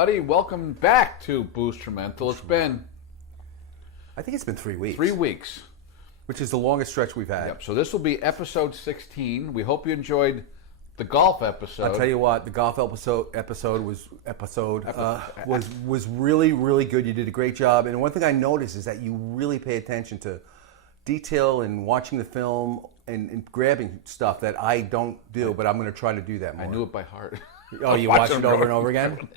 everybody. Welcome back to Boozetrumental. It's been... I think it's been 3 weeks. 3 weeks. Which is the longest stretch we've had. Yep. So this will be episode 16. We hope you enjoyed the golf episode. I'll tell you what, the golf episode was really, really good. You did a great job. And one thing I noticed is that you really pay attention to detail and watching the film and grabbing stuff that I don't do, but I'm going to try to do that more. I knew it by heart. Oh, you watched it over and over again?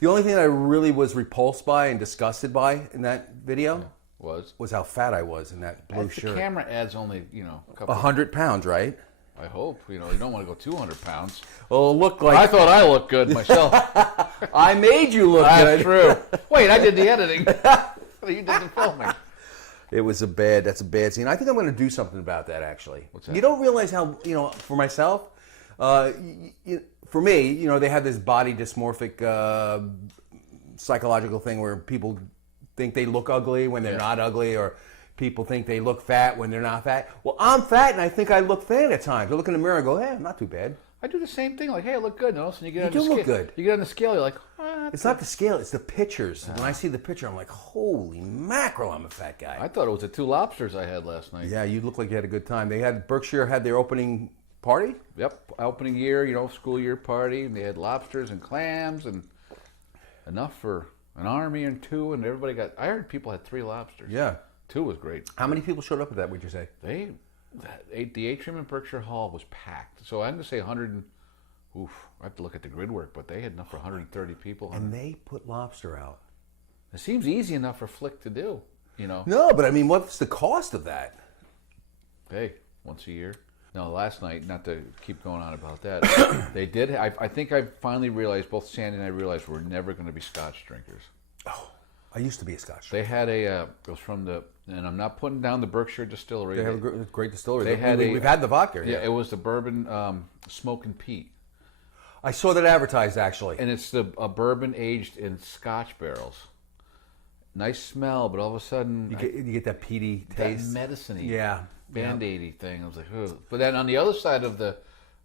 The only thing that I really was repulsed by and disgusted by in that video was how fat I was in that blue shirt. The camera adds only, a couple 100 pounds, right? I hope. You don't want to go 200 pounds. Well, it looked like... I thought I looked good myself. I made you look good. That's true. Wait, I did the editing. You did the filming. That's a bad scene. I think I'm going to do something about that, actually. What's that? You don't realize how, for myself, for me, they have this body dysmorphic psychological thing where people think they look ugly when they're not ugly, or people think they look fat when they're not fat. Well, I'm fat, and I think I look thin at times. I look in the mirror and go, hey, I'm not too bad. I do the same thing. Like, hey, I look good. And all of a sudden you get on You the do scale. look good. You get on the scale, you're like, it's not the scale, it's the pictures. When I see the picture, I'm like, holy mackerel, I'm a fat guy. I thought it was the 2 lobsters I had last night. Yeah, you look like you had a good time. Berkshire had their opening party? Yep, opening year, school year party. And they had lobsters and clams and enough for an army and 2. And everybody I heard people had 3 lobsters. Yeah. 2 was great. How many people showed up at that, would you say? The atrium in Berkshire Hall was packed. So I'm going to say 100 I have to look at the grid work, but they had enough for 130 people. And they put lobster out. It seems easy enough for Flick to do, No, but I mean, what's the cost of that? Hey, once a year. No, last night, not to keep going on about that, they did. I think I finally realized, both Sandy and I realized, we're never going to be Scotch drinkers. Oh, I used to be a Scotch drinker. They had it was from and I'm not putting down the Berkshire Distillery. They have a great distillery. We've had the vodka. Yeah, it was the bourbon Smoke and Pete. I saw that advertised, actually. And it's a bourbon aged in Scotch barrels. Nice smell, but all of a sudden... You get that peaty taste. That medicine-y. Yeah. Band-aidy thing. I was like, ugh. But then on the other side of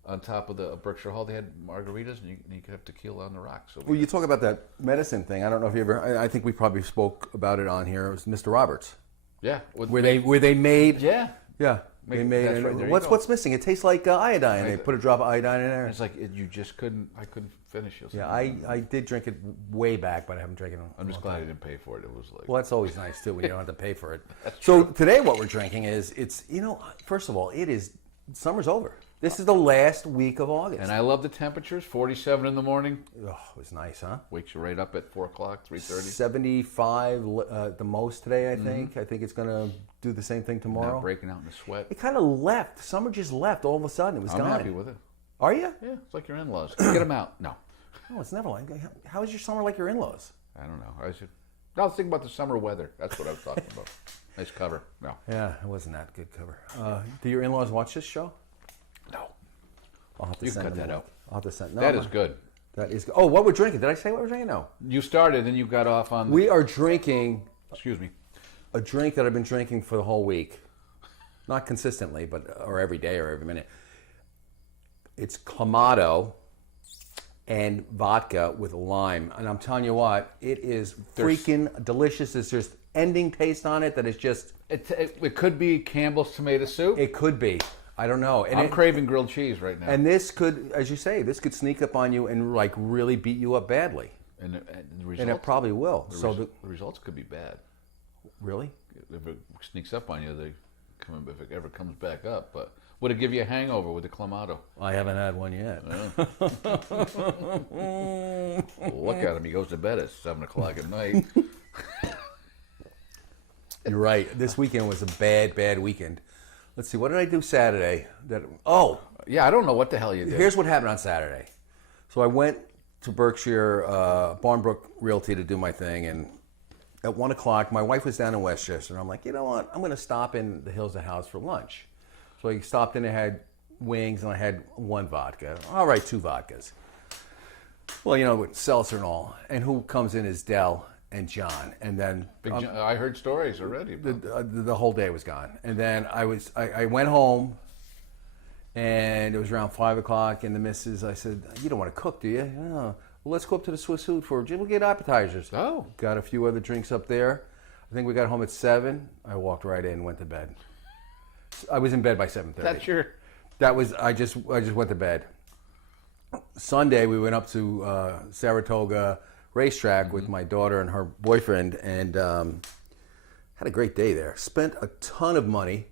on top of the Berkshire Hall, they had margaritas, and you could have tequila on the rocks. So you talk about that medicine thing. I don't know if you ever... I think we probably spoke about it on here. It was Mr. Roberts. Yeah. Where they made... Yeah. Yeah. They made what's missing? It tastes like iodine. They put a drop of iodine in there. It's like you just couldn't. I couldn't finish it. Yeah, I did drink it way back, but I haven't drank it. I'm just glad I didn't pay for it. It was like. Well, that's always nice too when you don't have to pay for it. So today, what we're drinking is first of all, summer's over. This is the last week of August, and I love the temperatures. 47 in the morning. Oh, it was nice, huh? Wakes you right up at 4 o'clock, 3:30. 75 the most today, I think. I think it's gonna do the same thing tomorrow. Not breaking out in the sweat. It kind of left. Summer just left all of a sudden. It was gone. I'm happy with it. Are you? Yeah, it's like your in-laws. Get them out. No. No, it's never like. How is your summer like your in-laws? I don't know. I was thinking about the summer weather. That's what I was talking about. Nice cover. No. Yeah, it wasn't that good cover. Do your in-laws watch this show? No. I'll have to you send cut them that out. I'll have to send. No, that is good. That is good. Oh, what we're drinking? Did I say what we're drinking? No. You started, then you got off on. We are drinking. Excuse me. A drink that I've been drinking for the whole week, not consistently, or every day or every minute. It's Clamato and vodka with lime, and I'm telling you what, it is freaking delicious. There's just ending taste on it that is just. It could be Campbell's tomato soup. It could be. I don't know. And I'm craving grilled cheese right now. And this could, as you say, sneak up on you and like really beat you up badly. And the results, and it probably will. The results could be bad. Really? If it sneaks up on you, if it ever comes back up. But would it give you a hangover with the Clamato? I haven't had one yet. Look at him. He goes to bed at 7 o'clock at night. You're right. This weekend was a bad weekend. Let's see, what did I do Saturday? Yeah, I don't know what the hell you did. Here's what happened on Saturday. So I went to Berkshire, Barnbrook Realty to do my thing, and at 1 o'clock, my wife was down in Westchester, and I'm like, you know what? I'm going to stop in the Hills of House for lunch. So I stopped in, I had wings, and I had 1 vodka. All right, 2 vodkas. Well, with seltzer and all. And who comes in is Dell and John, and then I heard stories already. The whole day was gone, and then I went home, and it was around 5 o'clock, and the missus, I said, "You don't want to cook, do you?" "No." well, let's go up to the Swiss food we'll get appetizers. Oh. Got a few other drinks up there. I think we got home at 7. I walked right in, went to bed. I was in bed by 7:30. I just went to bed. Sunday we went up to Saratoga racetrack with my daughter and her boyfriend, and had a great day there. Spent a ton of money.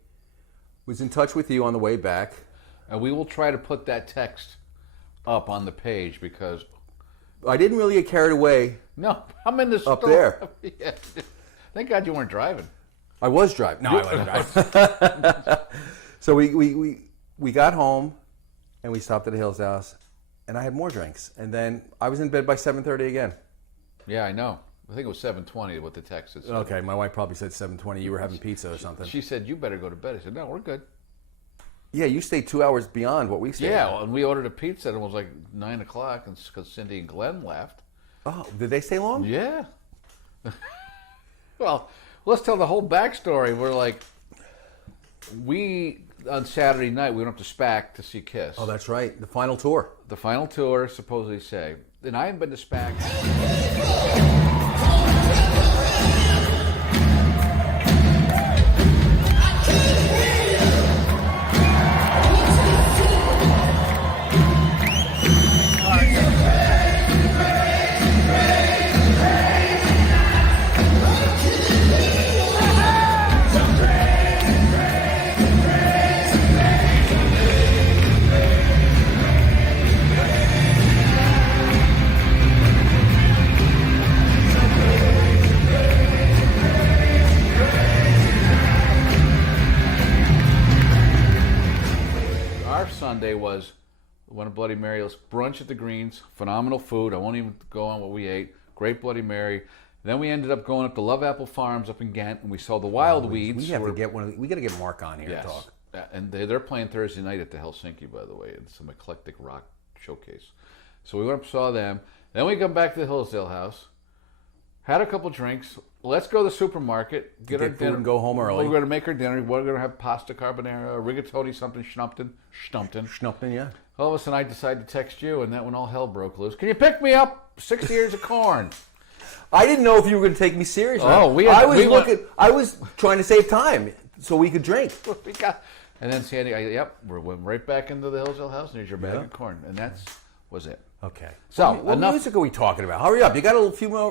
Was in touch with you on the way back. And we will try to put that text up on the page because I didn't really get carried away. no, I'm in the store. Up there. Yeah. Thank God you weren't driving. I was driving. No, I wasn't driving. So we got home, and we stopped at the Hills House, and I had more drinks, and then I was in bed by 7:30 again. Yeah, I know. I think it was 7:20 what the text is. Okay, my wife probably said 7:20. You were having pizza or something. She said, you better go to bed. I said, no, we're good. Yeah, you stayed 2 hours beyond what we stayed. Yeah, and we ordered a pizza, and it was like 9 o'clock because Cindy and Glenn left. Oh, did they stay long? Yeah. Well, let's tell the whole backstory. We're like, on Saturday night, we went up to SPAC to see Kiss. Oh, that's right. The final tour. The final tour, supposedly say. And I haven't been to SPAC. Sunday was one of Bloody Mary's brunch at the Greens, phenomenal food. I won't even go on what we ate. Great Bloody Mary. Then we ended up going up to Love Apple Farms up in Ghent, and we saw the Wild Weeds. We have to get we got to get Mark on here to talk. And they're playing Thursday night at the Helsinki, by the way. It's some eclectic rock showcase. So we went up and saw them. Then we come back to the Hillsdale House. Had a couple drinks. Let's go to the supermarket. Get our dinner. And go home early. We're going to make our dinner. We're going to have pasta carbonara, rigatoni, something, schnumpton. Yeah. All of a sudden, I decided to text you, and that when all hell broke loose. Can you pick me up 60 ears of corn? I didn't know if you were going to take me seriously. Oh, I was trying to save time so we could drink. And then Sandy, we went right back into the Hillsdale House, and there's your bag of corn, and that was it. Okay. So, what music are we talking about? Hurry up. You got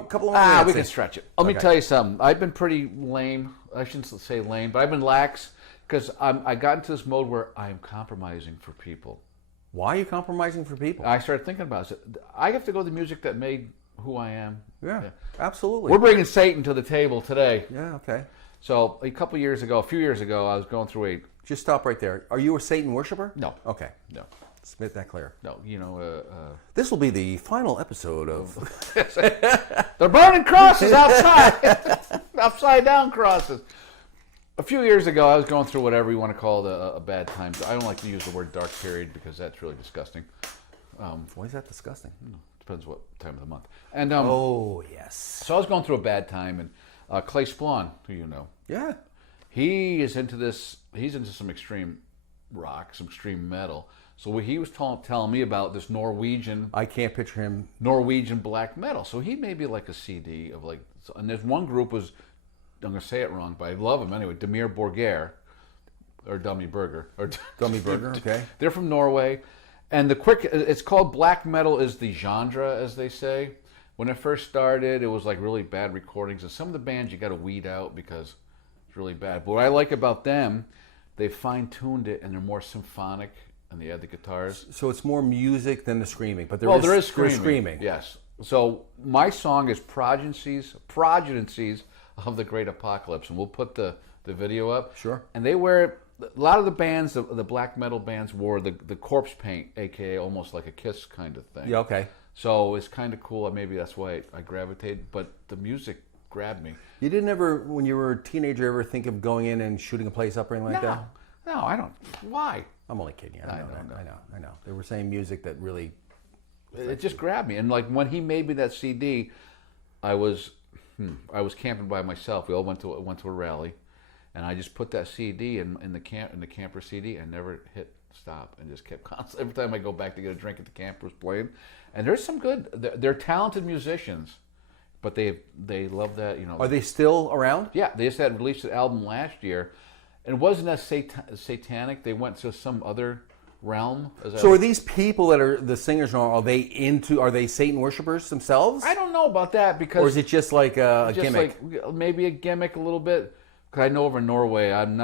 couple more minutes. We can stretch it. Let me tell you something. I've been pretty lame. I shouldn't say lame, but I've been lax because I got into this mode where I am compromising for people. Why are you compromising for people? I started thinking about it. I have to go to the music that made who I am. Yeah, absolutely. We're bringing Satan to the table today. Yeah, okay. So a few years ago, I was going through Just stop right there. Are you a Satan worshiper? No. Okay. No. Let's make that clear. No, This will be the final episode of... They're burning crosses outside. Upside down crosses. A few years ago, I was going through whatever you want to call it, a bad time. I don't like to use the word dark period because that's really disgusting. Why is that disgusting? Depends what time of the month. And oh, yes. So I was going through a bad time, and Clay Splawn, who you know. Yeah. He is into this. He's into some extreme rock, some extreme metal. So he was telling me about this Norwegian. I can't picture him. Norwegian black metal. So he made me like a CD of like. And there's one group was, I'm going to say it wrong, but I love him anyway. Demir Borger, or Dummy Burger, or Dummy Burger. Okay. They're from Norway, and it's called black metal is the genre, as they say. When it first started, it was like really bad recordings, and some of the bands you got to weed out because it's really bad. But what I like about them, they fine-tuned it, and they're more symphonic. And they add the guitars. So it's more music than the screaming, but there is screaming. Yes. So my song is Progenies of the Great Apocalypse, and we'll put the video up. Sure. And they wear a lot of the bands, the black metal bands wore the corpse paint, aka almost like a Kiss kind of thing. Yeah. Okay. So it's kind of cool. Maybe that's why I gravitated. But the music grabbed me. You didn't ever, when you were a teenager, ever think of going in and shooting a place up or anything like that? No, I don't. Why? I'm only kidding you. I know. They were saying music that really... It just grabbed me. And like when he made me that CD, I was camping by myself. We all went to a rally, and I just put that CD in the camper CD and never hit stop and just kept constantly. Every time I go back to get a drink at the camp was playing, and there's some good. They're talented musicians, but they love that. Are they still around? Yeah, they just had released an album last year, and it wasn't as satanic. They went to some other realm. So are these people that are the singers now, are they Satan worshipers themselves? I don't know about that because, or is it just like a just gimmick? like maybe a gimmick a little bit. Because I know over in Norway, I don't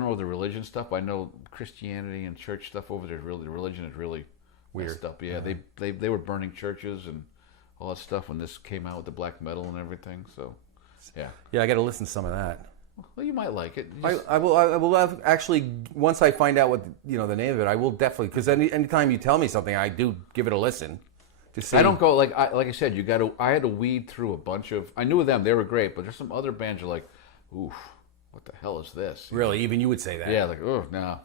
know the religion stuff. But I know Christianity and church stuff over there. Really, the religion is really weird stuff. Yeah, they were burning churches and all that stuff when this came out with the black metal and everything. So, yeah. Yeah, I got to listen to some of that. Well, you might like it. I will have, actually, once I find out what the name of it, I will definitely, because anytime you tell me something, I do give it a listen to see. I don't go like I said. I had to weed through a bunch of. I knew of them; they were great. But there's some other bands you're like, oof, what the hell is this? Really, even you would say that. Yeah, like oh no,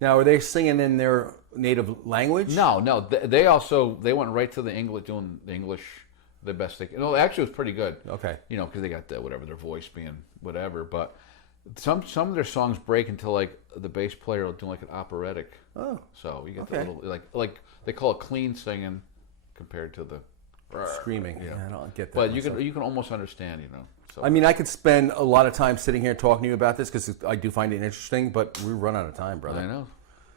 Now, are they singing in their native language? No. They went right to the English, doing the English the best they can. No, actually, it was pretty good. Okay. Because they got their voice being whatever. But some of their songs break into like the bass player will do like an operatic. Oh. So you get the little like they call it clean singing compared to the Screaming. Yeah, I don't get that. But myself. you can almost understand. So. I mean, I could spend a lot of time sitting here talking to you about this because I do find it interesting, but we run out of time, brother. I know.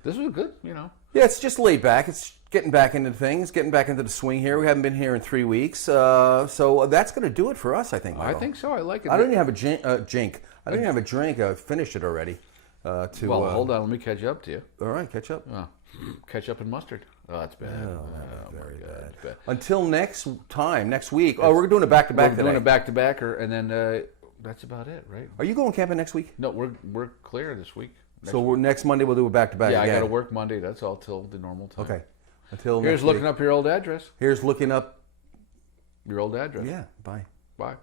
This was good. Yeah, it's just laid back. It's getting back into things, getting back into the swing here. We haven't been here in 3 weeks, so that's going to do it for us, I think, Michael. I think so. I like it. I don't even have a drink. I don't even have a drink. I finished it already. Hold on. Let me catch up to you. All right, catch up. Ketchup and mustard. Oh, that's bad. Very bad. That's bad. Until next week. Oh, we're doing a back-to-back today. We're doing a back-to-back, and then that's about it, right? Are you going camping next week? No, we're clear this week. Next Monday we'll do a back-to-back Yeah, again. I got to work Monday. That's all till the normal time. Okay. Until Here's next looking week. up your old address. Here's looking up your old address. Yeah, bye. Bye.